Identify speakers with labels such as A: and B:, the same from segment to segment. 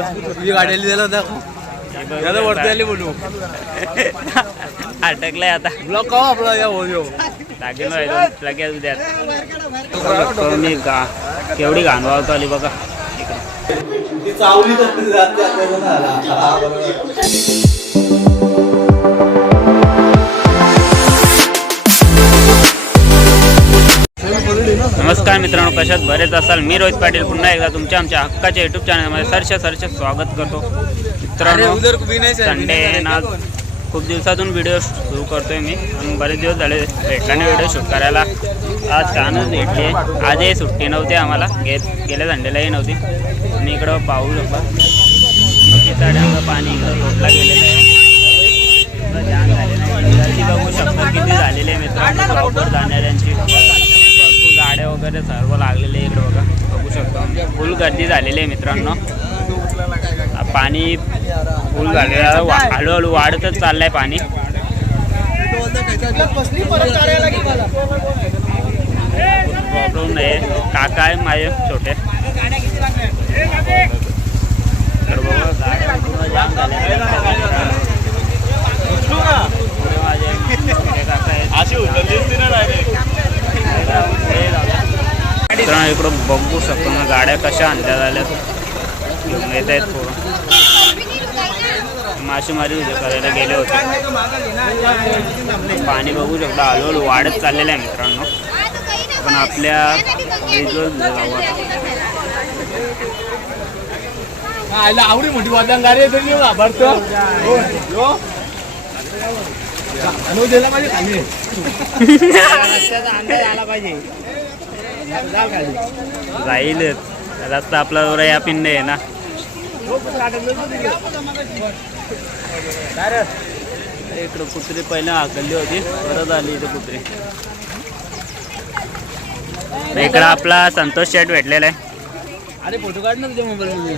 A: तुझी गाडी आली त्याला दाखव त्याला वरती आली बोलू.
B: अटकलाय आता.
A: ब्लॉक का आपला या हो यो
B: लागेल लगेच उद्या तो मी गा केवढी घाण वावतो आली बघा.
A: चावली तर
B: मित्रांनो कशात बरेच असाल मी रोहित पाटील. पुन्हा एकदा तुमच्या आमच्या हक्काच्या युट्यूब चॅनलमध्ये सरच्या सरचे स्वागत करतो. मित्रांनो संडे ना खूप दिवसातून व्हिडिओ सुरू करतोय मी. आणि बरेच दिवस झाले भेटला नाही व्हिडिओ शूट करायला. आज छानच भेटली आहे. आजही सुट्टी नव्हती आम्हाला. गे गेल्या संडेलाही नव्हती. आणि इकडं पाहू शकता तिथं पाणी इकडं रोडला गेलेलं आहे. इकडं जाम झालेलं आहे. गर्दी बघू शकता किती झालेली आहे मित्रांनो. जाणाऱ्यांची वगैरे सर्व लागलेले आहे इकडे बघा. बघू शकता. फुल गर्दी झालेली आहे मित्रांनो. पाणी फुल झालेलं आहे. हळूहळू वाढतच चाललंय पाणी. प्रॉब्लेम नाही काका आहे माझे छोटे. तर बघा, माझे काका आहेत. मित्रांनो इकडं बघू शकतो ना गाड्या कशा आणल्या झाल्या घेऊन येत आहेत थोडं मासेमारी करायला गेले होते पाणी बघू शकतो हळूहळू वाढत चाललेलं आहे मित्रांनो पण आपल्या
A: आयला आवडी मोठी वादन गाडी आहे तरी घाबरतो अनुभव दिला माझी खाली अंदाज आला पाहिजे
B: जाईलच रस्ता आपला जरा या पिंडे आहे ना. इकडं कुत्री पहिला हाकलली होती. परत आली इथं कुत्री. इकडं आपला संतोष शेठ भेटलेला आहे.
A: अरे फोटो काढ ना तुझ्या मोबाईल मध्ये.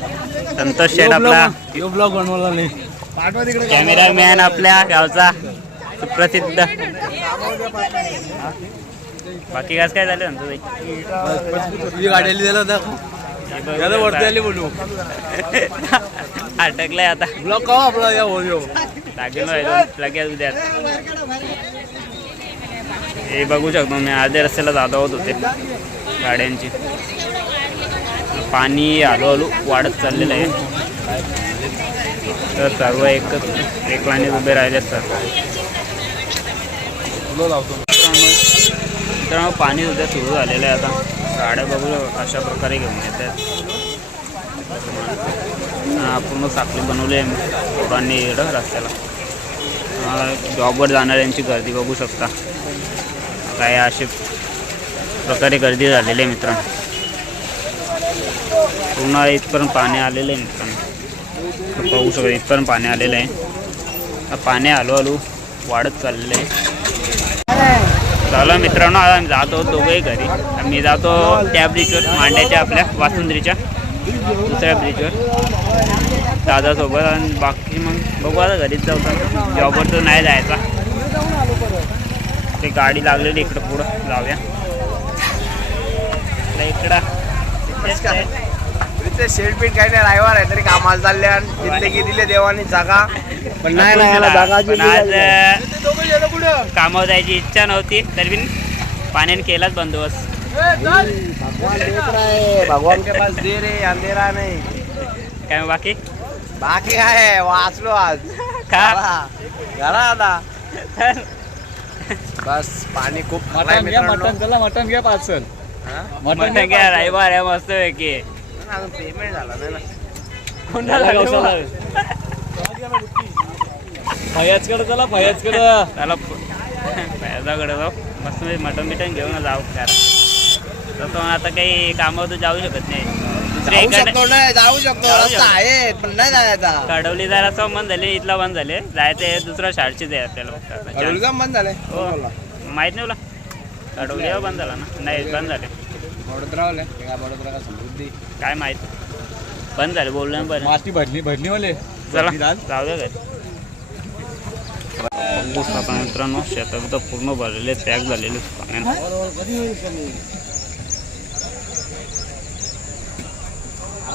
B: संतोष शेठ आपला.
A: यो ब्लॉग बनवला नाही पाठवा तिकडे.
B: कॅमेरामॅन आपल्या गावचा सुप्रसिद्ध. बाकी काय काय झालं भाई
A: तुझी गाडी आली वरती आली बोलू.
B: अटकलाय आता.
A: ब्लॉक का आपला या हो
B: लगेच उद्या. हे बघू शकतो मी अर्ध्या रस्त्याला जात होत होते. गाड्यांची. पाणी हळूहळू वाढत चाललेलं आहे. तर सर्व एकच एक लाईनीत उभे राहिले असतात. मित्रांनो पाणी उद्या सुरू झालेलं आहे आता. गाड्या बघू अशा प्रकारे घेऊन येत आहेत पूर्ण साखळी बनवली आहे. पोरांनी इकडं रस्त्याला. जॉबवर जाणाऱ्यांची गर्दी बघू शकता. काय असे प्रकारे गर्दी झालेली आहे मित्रांनो. पूर्ण इथपर्यंत पाणी आलेलं आहे मित्रांनो. बघू पाहू शकता इथपर्यंत पाणी आलेलं आहे. पाणी हळूहळू वाढत चाललेलं आहे. चला मित्रांनो आता आम्ही जातो दोघंही घरी. मी जातो त्या ब्रिजवर मांड्याच्या आपल्या वासुंद्रीच्या दुसऱ्या ब्रिजवर दादासोबत आणि बाकी मग बघू आता घरीच जाऊ जॉबवर तर नाही जायचा. ते गाडी लागलेली इकडं पुढं. जाऊया. इकडं.
A: इथे शेड पीठ काही नाही ड्रायव्हर आहे तरी कामाला चालले आणि जिंदगी दिली देवानी जागा. पण नाही. जागा
B: पण आज कामावर जायची इच्छा नव्हती तरी पण पाण्याने केलाच बंदोबस्त.
A: भगवान देख रहा है भगवान के पास दे रे अंधेरा नहीं.
B: काय मग बाकी?
A: बाकी काय आहे वाचलो आज.
B: का?
A: घरा आता. बस पाणी खूप
C: मटन घ्या मटन मटन घ्या पार्सल
B: मटण घ्या रविवार आहे मस्त पैकी.
A: पेमेंट झाला नाही ना.
B: कोणाला गवसाला?
C: फयाजकडे चला फयाजकडे.
B: त्याला जाऊ. मस्त मटण बिटन घेऊन जाऊ करा तसं मग आता काही कामावर तर जाऊ शकत नाही.
A: जाऊ शकतो. आहे पण नाही जायचा.
B: कडवली असं बंद झाले इथला बंद झाले. जायचं हे दुसऱ्या शाळेचीच आहे आपल्याला.
A: बंद झाले
B: हो. माहीत नाही तुला? कडवली बंद झाला ना? नाही बंद झाले.
A: वडोदरा वाले वडोदरा का समृद्धी.
B: काय माहीत? बंद झाले बोलणं बरं.
C: माती भरली भरली वाले
B: चला जाऊ दे घरी. मित्रांनो शेतात तर पूर्ण भरलेले पॅक झालेले पाण्यानं.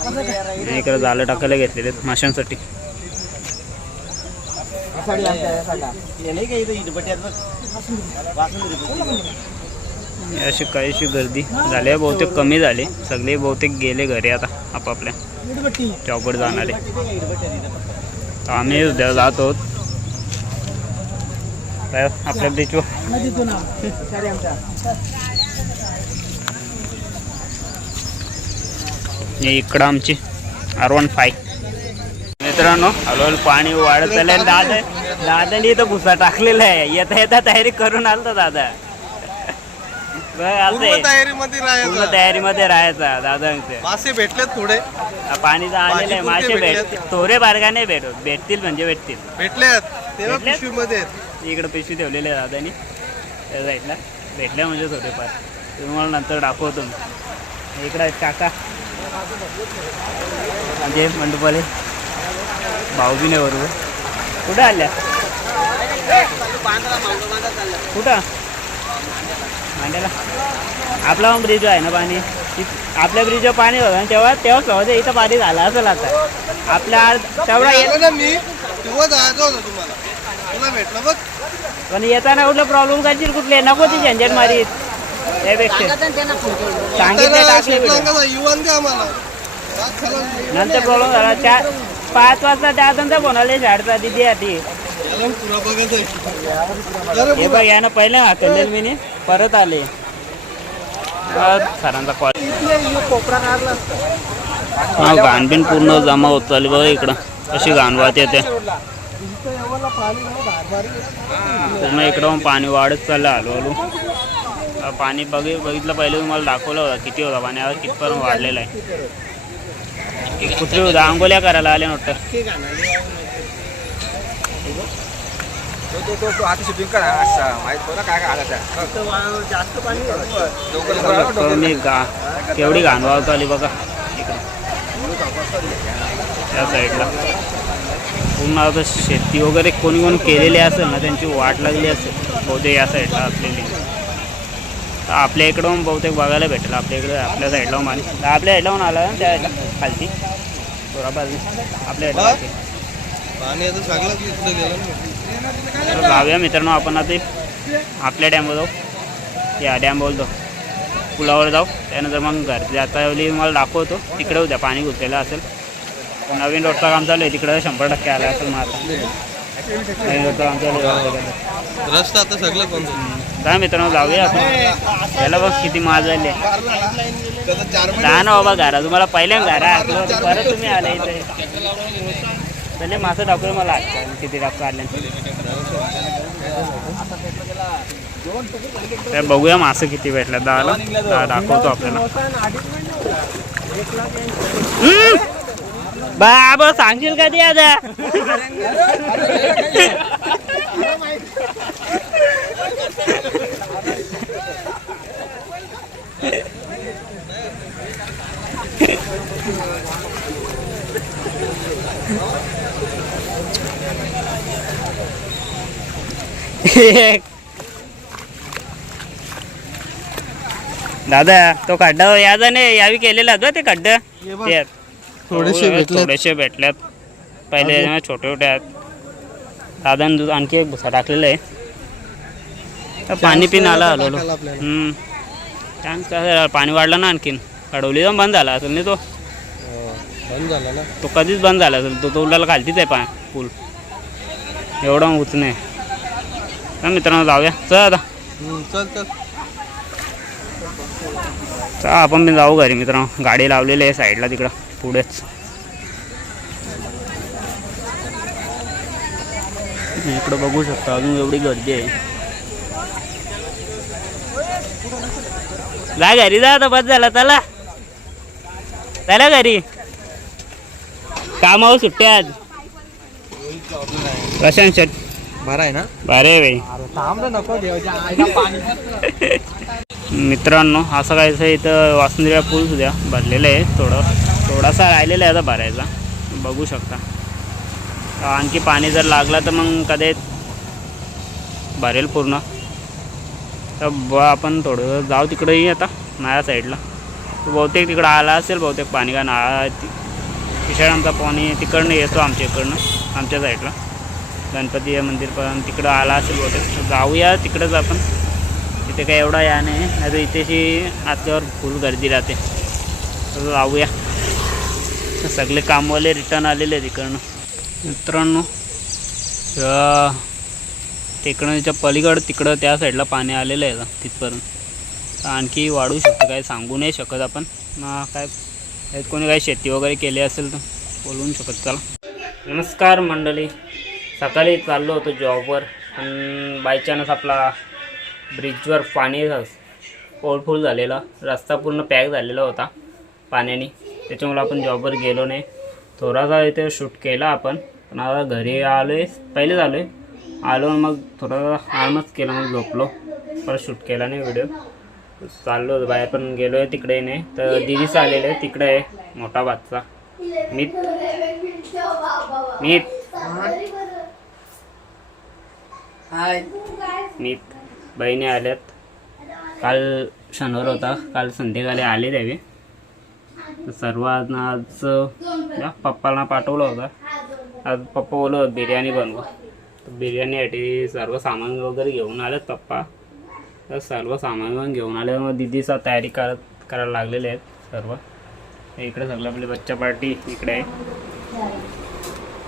B: आणि इकडे जालं टाकायला घेतलेले आहेत माशांसाठी. अशी काहीशी गर्दी झाली आहे बहुतेक कमी झाले. सगळे बहुतेक गेले घरी आता आपापल्या जॉबवर जाणारे. तर आम्ही उद्या जात आहोत. आपल्या ब्रिजवर इकडं आमची आर वन फाय मित्रांनो हळूहळू पाणी वाढत चाललंय दादा दादानी इथं भुसा टाकलेला आहे. येता येता तयारी करून आलता दादा. आहे.
A: तयारीमध्ये
B: पूर्ण तयारीमध्ये राहायचा दादा इथे.
A: मासे भेटलेत थोडे.
B: पाणी तर आलेलं आहे
A: भाजी
B: मासे
A: कुठे
B: भेट
A: भेटल्यात?
B: थोडे बारगा नाही भेटत भेटतील म्हणजे भेटतील.
A: भेटलेत. तेव्हा
B: भेटलेत?
A: पिशवीमध्ये
B: इकडे पिशवी ठेवलेली आहे दादानी. त्या साईडला. भेटल्या म्हणजे थोडेफार. तुम्हाला नंतर दाखवतो मी. इकडे आहेत काका. म्हणजे मंडपाले. भाऊ बी नाही बरोबर. कुठं आल्या? कुठं? मांड्याला आपला पण ब्रिज आहे ना पाणी? आपल्या ब्रिजवर पाणी होतं ना तेव्हा तेव्हा सहज इथं पाणी झालं असेल आता. आपल्या तेवढा येत
A: ना मी तेव्हा जायचं होतं तुम्हाला. तुला भेटलं बघ.
B: पण येताना कुठलं प्रॉब्लेम करशील कुठले? नको ती झंझट मारीत. त्यापेक्षा सांगितलं टाकले व्हिडिओ.
A: युवान द्या आम्हाला.
B: नंतर प्रॉब्लेम झाला. चार पाच वाजता त्या नंतर कोणाला शाळेचा दिदी आधी हे बघ यानं पहिले हाकललेलं मी. नी, परत आले. सरांचा कॉल हा घाणबीण पूर्ण जमा होत चालली बघा इकडं. कशी घाण वाहत येते पूर्ण इकडं पाणी वाढत चाललं हळूहळू. पाणी बघित बघितलं पहिले तुम्हाला दाखवलं होतं किती होता पाणी आता कितपर्यंत वाढलेलं आहे. कुठे आल्या नव्हतं करायला आले नव्हतं
A: आता शूटिंग करा. अच्छा माहीत होतं काय काय आलं जास्त
B: मी गा केवढी घाण वाहत आली बघा. इकडं. त्या साईडला पूर्ण आता शेती वगैरे कोणी कोणी केलेली असेल ना त्यांची वाट लागली असेल. बहुतेक या साईडला असलेली. तर आपल्या इकडं बहुतेक बघायला भेटेल. आपल्या इकडं आपल्या साईडला माने आपल्या साईडला आला ना त्या खालती? थोडा बाजू आपल्या साईडला.
A: पाणी आता गेलं
B: तर जाऊया मित्रांनो आपण आता आपल्या डॅमवर जाऊ. या डॅम बोलतो पुलावर जाऊ. त्यानंतर मग घरची आता वेळी मला दाखवतो. तिकडे उद्या पाणी घुसलेलं असेल. नवीन रोडचं काम चालू आहे. तिकडे शंभर टक्के आलं असेल मग आता नवीन रोडचं काम चालू आहे.
A: रस्ता आता सगळं बंद
B: काय मित्रांनो जाऊया आपण. त्याला बघ किती माल झाले.
A: चार
B: जा ना बाबा घरा. तुम्हाला पहिल्या घरा परत तुम्ही आले इथे. पहिले मासं दाखवलं मला आजच्या किती टाक काढले बघूया मासं किती भेटल्या. दहाला दहा दाखवतो आपल्याला. बाब बाबा सांगशील कधी आता? दादा तो खड्डा याचा नाही यावी केलेला होता ते खड्डा?
A: थोडेसे
B: हो,
A: भेटलेत.
B: थोडेसे भेटल्यात पहिले छोटे छोटे आहेत. दादा आणखी एक भुसा टाकलेला आहे. पाणी पिन आलं काय पाणी वाढलं ना आणखीन. कडवली जाऊन बंद झाला असेल नाही तो.
A: बंद झाला ना?
B: तो कधीच बंद झाला असेल. तो तोंडाला खालतीच आहे पा पूल. एवढा उच नाही. तर मित्रांनो जाऊया. चल आता.
A: चल चल.
B: चला आपण पण जाऊ घरी मित्रांनो. गाडी लावलेली आहे साईडला तिकडं पुढेच. इकडं बघू शकता अजून एवढी गर्दी आहे. जा घरी जा आता बस झाला चला. चला घरी. कामावर सुट्ट्या आज प्रशांत शेट.
A: बरं आहे ना? थांब नको
B: मित्रांनो असं काहीचं इथं वासुंद्र्या पूल सुद्धा भरलेलं आहे. थोडं थोडासा राहिलेला आहे आता भरायचा. बघू शकता. आणखी पाणी जर लागलं तर मग कधी भरेल पूर्ण. तर ब आपण थोडं जाऊ तिकडेही आता माझ्या साईडला. बहुतेक तिकडं आला असेल बहुतेक पाणी का नाळा विशाळ आमचा पाणी तिकडनं येतो आमच्या इकडनं आमच्या साईडला. गणपती मंदिरपर्यंत तिकडं आला असेल बहुतेक तर जाऊया तिकडंच आपण. तिथे काय एवढा या नाही नाही तर इथेशी आतल्यावर फुल गर्दी राहते. तर जाऊया. सगळे कामवाले रिटर्न आलेले तिकडनं मित्रांनो या टेकडीच्या पलीकडं तिकडं त्या साईडला पाणी आलेलं आहे आता तिथपर्यंत. आणखी वाढू शकतं काय सांगू नाही शकत आपण. ना काय यात कोणी काही शेती वगैरे केली असेल तर बोलवून शकत चला नमस्कार मंडळी. सकाळी चाललो होतो जॉबवर पण बाय चान्स आपला ब्रिजवर पाणी ओव्हरफुल झालेला. रस्ता पूर्ण पॅक झालेला होता पाण्याने. त्याच्यामुळे आपण जॉबवर गेलो नाही. थोडासा इथे शूट केला आपण. पण आता घरी आलो आहे पहिलेच आलो आहे आलो मग थोडासा आरामच केला मग झोपलो. परत शूट केला नाही व्हिडिओ चाललो बाहेर पण गेलो आहे तिकडे नाही तर दिदीचं आलेलं तिकडे आहे मोठा बादचा मीत. मीत. मीत. बहिणी आल्यात. काल शनिवार होता काल संध्याकाळी आले त्यावे सर्वांना आज पप्पाला पाठवलं होतं. आज पप्पा बोलत बिर्याणी बनवा. बिर्याणीसाठी सर्व सामान वगैरे घेऊन आलेत पप्पा. तर सर्व सामान पण घेऊन आले. मग दिदीचा तयारी करत करायला लागलेले आहेत सर्व. इकडे सगळं आपली बच्चा पार्टी इकडे आहे.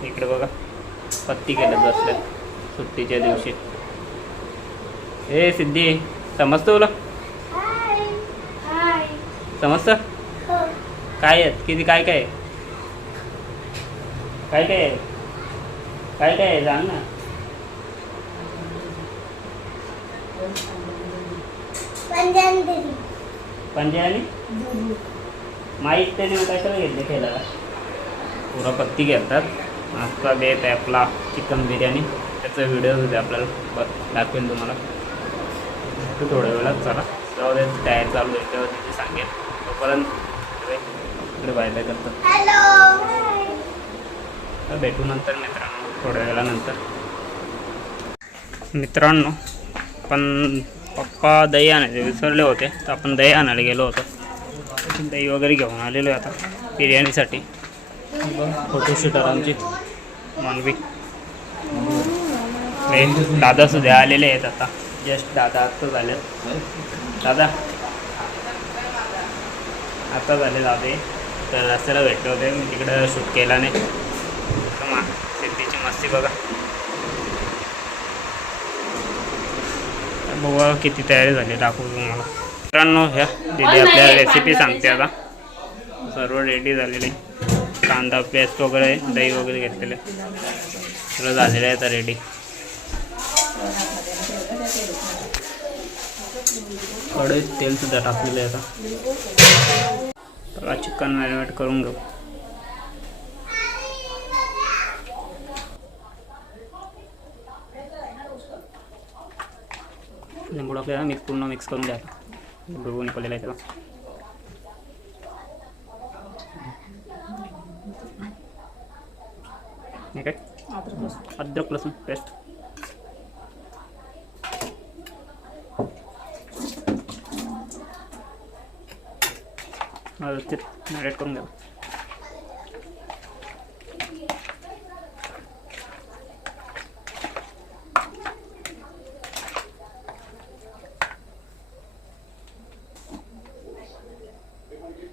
B: इकडे बघा पत्ती केलं बसल्या सुट्टीच्या दिवशी. ए सिद्धी समजतं तुला? समजतं? काय आहेत? किती काय काय? काय काय? आहे? काय काय? सांग ना. पंजे आणि माहीत त्याने कशाला घेतले खेळायला? पुरा पत्ती घेतात. आजचा बेत आहे आपला चिकन बिर्याणी. त्याचा व्हिडिओ होते आपल्याला. ब- दाखवेल तुम्हाला. तो थोड्या वेळात चला. तेव्हा त्याची तयारी चालू आहे तेव्हा तिथे सांगेल तोपर्यंत इकडे- बाय बाय करतात. तर भेटू नंतर मित्रांनो थोड्या वेळानंतर. मित्रांनो पण पप्पा दही आणायचे विसरले होते तर आपण दही आणायला गेलो होतो. दही वगैरे घेऊन आलेलो आहे आता बिर्याणीसाठी. फोटोशूटर आमची मानवी. दादा सुद्धा आलेले आहेत आता. जस्ट दादा आत्ता झाले. दादा. आता झाले दादे. तर रस्त्याला भेटले होते मी तिकडं शूट केला नाही. तर सिद्धीची मस्ती बघा. बघा किती तयारी झाली दाखवू तुम्हाला. मित्रांनो ह्या दिदी आपल्याला रेसिपी सांगते आता. सर्व रेडी झालेले. कांदा पेस्ट वगैरे दही वगैरे घेतलेले. सगळं झालेलं आहे आता रेडी कढईत तेलसुद्धा टाकलेलं आहे आता. चिकन मॅरिनेट करून घेऊ. लिंबू आपल्याला मिक्स पूर्ण मिक्स करून घ्यायचा बघून निघालेला आहे त्याला हे काय अद्रक लसूण पेस्ट व्यवस्थित मॅरिनेट करून घ्या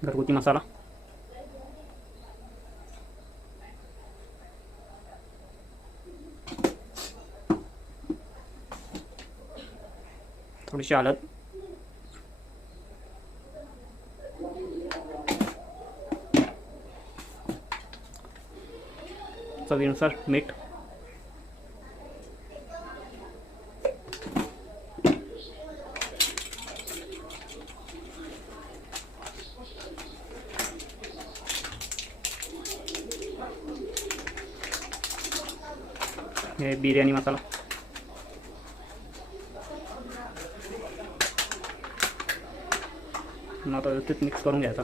B: घरगुती मसाला थोडीशी हळद चवीनुसार मीठ. हे बिर्याणी मसाला. आता व्यवस्थित मिक्स करून घ्यायचा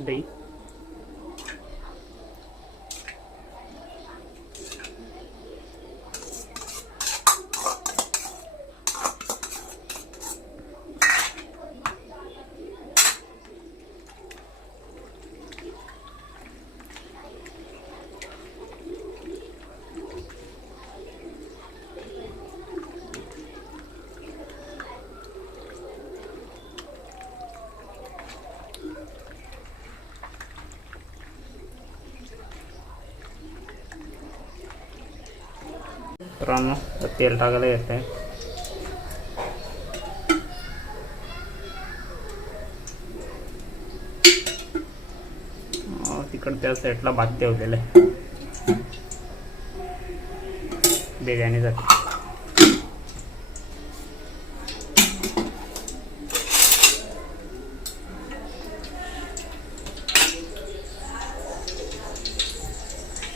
B: दही मित्रांनो तेल टाकायला येत आहे हो, तिकड त्या साईडला भात ठेवलेलं आहे. बिर्याणीसाठी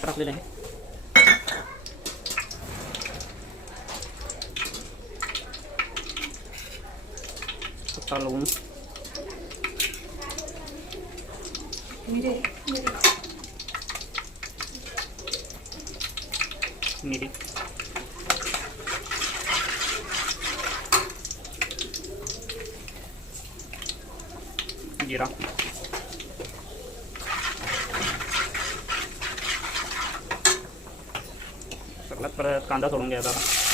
B: टाकलेलं आहे पत्ता लावून मिरी जिरा सगळ्यात परत कांदा सोडून घ्यायचा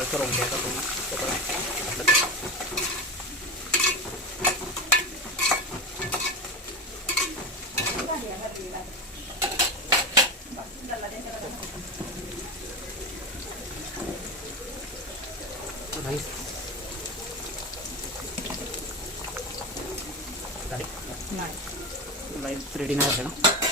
B: आता. कांदा आता लालसर होऊन घ्यायचा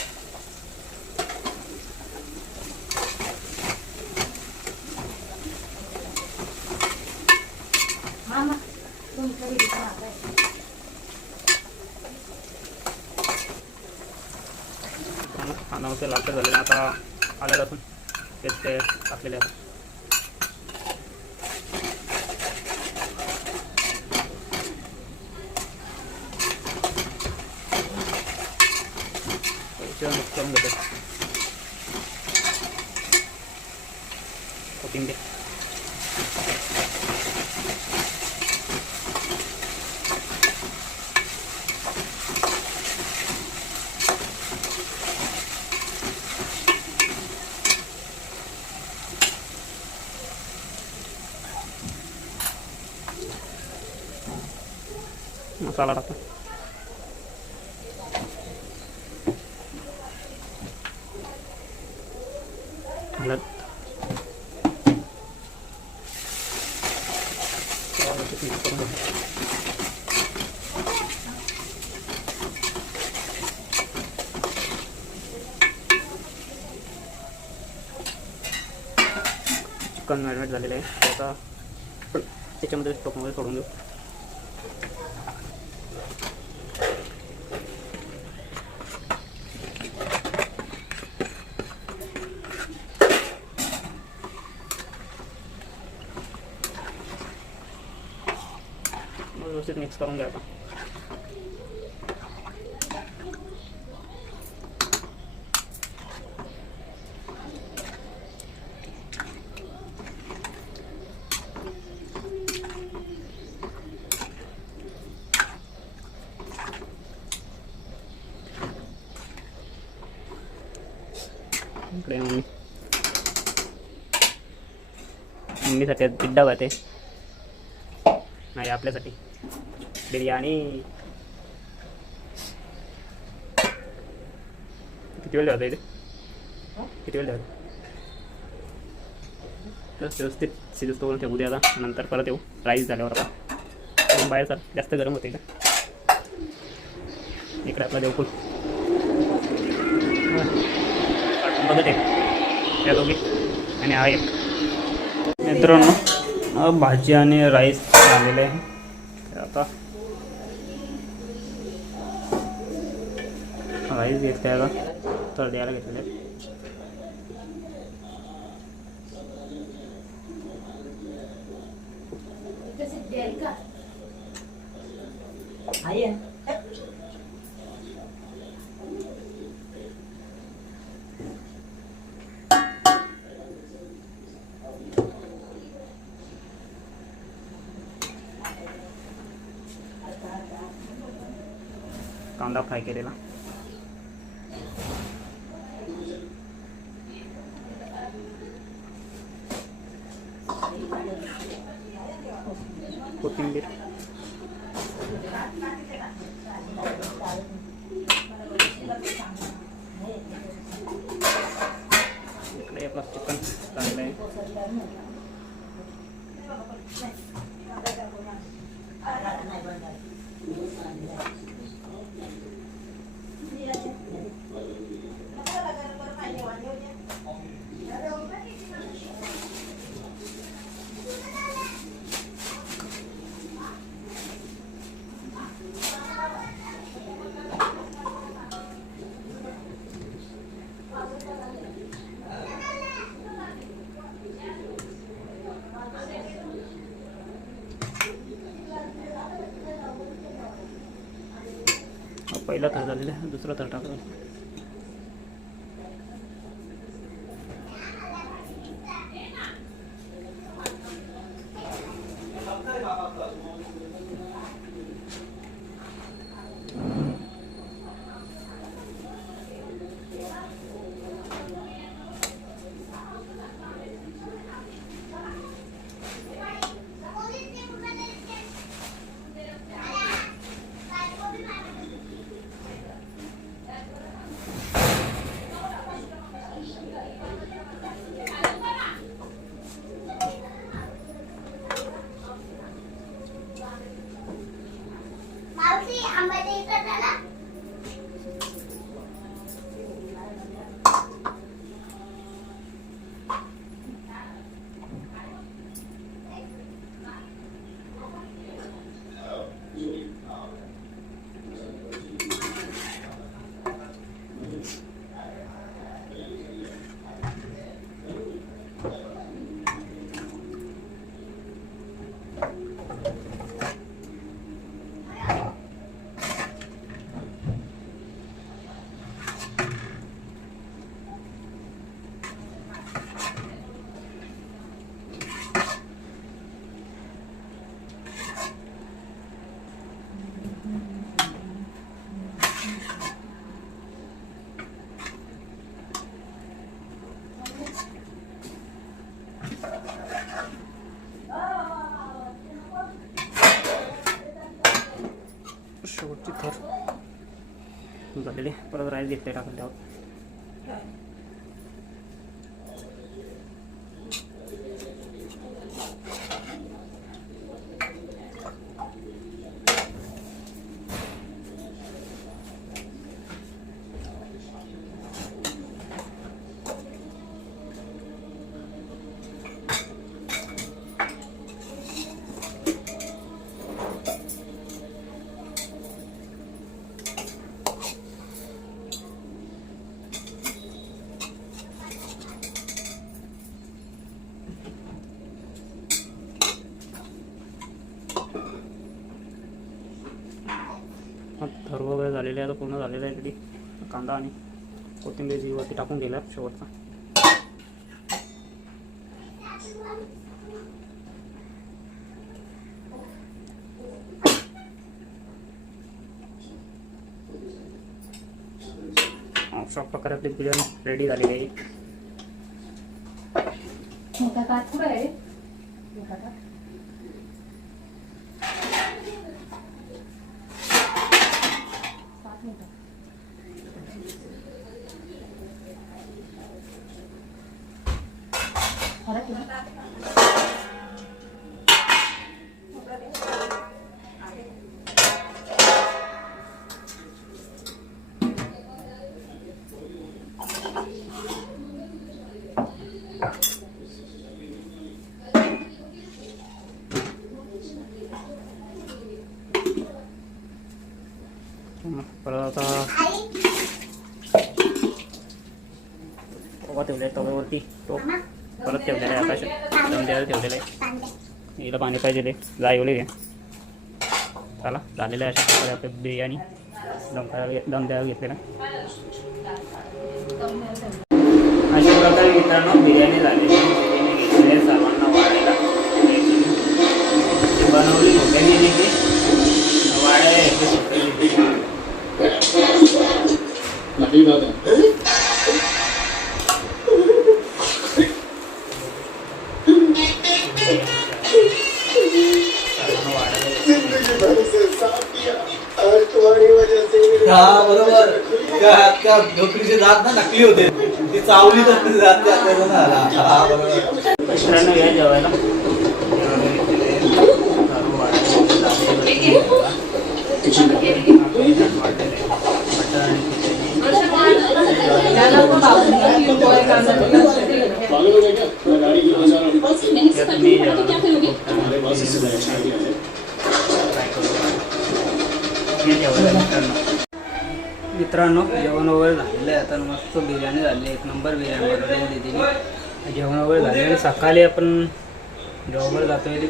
B: पूर्ण सगळं. राईस लालसर झालेला आता आलं लसूण तेच ते टाकलेले आहे മസാലടക്കം ചിക്കൻ മാരിനേറ്റ് നല്ലല്ലേ ചിക്കൻ തൊടുന്നു व्यवस्थित मिक्स करून घ्या आता इकडे मम्मी मम्मीसाठी आज पिड्डा भात आहे नाही आपल्यासाठी. बिर्याणी. किती वेळ ठेवता इथे? किती वेळ ठेवता? व्यवस्थित व्यवस्थित बोलून ठेवू द्या आता. नंतर परत येऊ. राईस झाल्यावर आता. बाहेर सर जास्त गरम होते का? इकडे आपला देवपूल बघत आहे त्या दोघी. आणि आहे मित्रांनो भाजी आणि राईस झालेले आहे तर आता राईस घेतले आता तर द्यायला घेतलेले कोथिंबीर पहिला थर झालेला आहे दुसरा थर टाकला शेवटची थर परत राईस घेतले टाकून त्यावर थर वगैरे झालेले आहे आता पूर्ण झालेलं रेडी कांदा कोथिंबीर वरती टाकून दिला शेवटचा. अशा प्रकारे आपली बिर्याणी रेडी झालेली आहे. ठेवला आहे तव्यावरती तो परत ठेवलेला आहे आकाश दम द्यायला ठेवलेला आहे हिला पाणी पाहिजे जायवले घ्या चला झालेलं आहे अशा प्रकारे आपली बिर्याणी दम करायला घे- दम द्यायला घेतलेला अशा प्रकारे मित्रांनो बिर्याणी आहे. बिर्याणी घेतली आहे. सर्वांना वाढायला. ती बनवली मोठ्याने देखील. वाढायला घेतली.
D: हा बरोबर. त्या डोकरीचे दात ना नकली होते. ती चावली तर ते दात त्या. हा बरोबर.
B: मित्रांनो या जेवायला. जेवायला हे जेवायला मित्रांनो. मित्रांनो जेवण वगैरे झालेलं आहे. आता मस्त बिर्याणी झाली. एक नंबर बिर्याणी बनवलेली दिदीने. जेवण वगैरे झाले आणि सकाळी आपण जॉबवर जातो आहे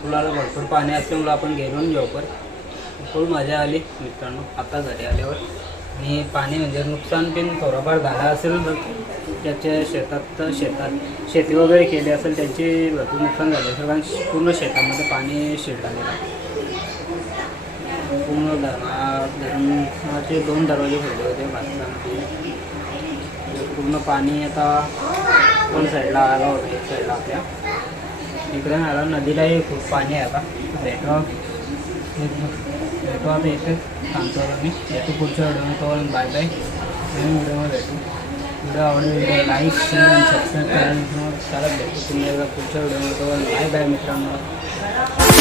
B: फुलाला भरपूर पाणी असल्यामुळे आपण घेऊन जॉबवर. खूप मजा आली मित्रांनो. आता घरी आल्यावर. आणि पाणी म्हणजे नुकसान पण थोडंफार झालं असेल तर त्याच्या शेतात शेतात. शेती वगैरे केली असेल त्यांची भरपूर नुकसान झालं असेल. कारण पूर्ण शेतामध्ये पाणी शिरलं आहे. पूर्ण धरणा धरणाचे दोन दरवाजे खोलले होते बांधकामाचे. पूर्ण पाणी आता दोन साईडला आला होता एक साईडला आपल्या. इकडे आला नदीलाही खूप पाणी आहे आता. भेटवा भेटू आता इथे थांबतो मी. येतो पुढच्या व्हिडिओ बाय बाय नवीन व्हिडिओमध्ये भेटू. व्हिडिओ आवडले व्हिडिओ लाईक शेअर आणि सबस्क्राईब करायला विसरू नका. चला भेटू तुम्ही एकदा पुढच्या व्हिडिओमध्ये. बाय बाय मित्रांनो.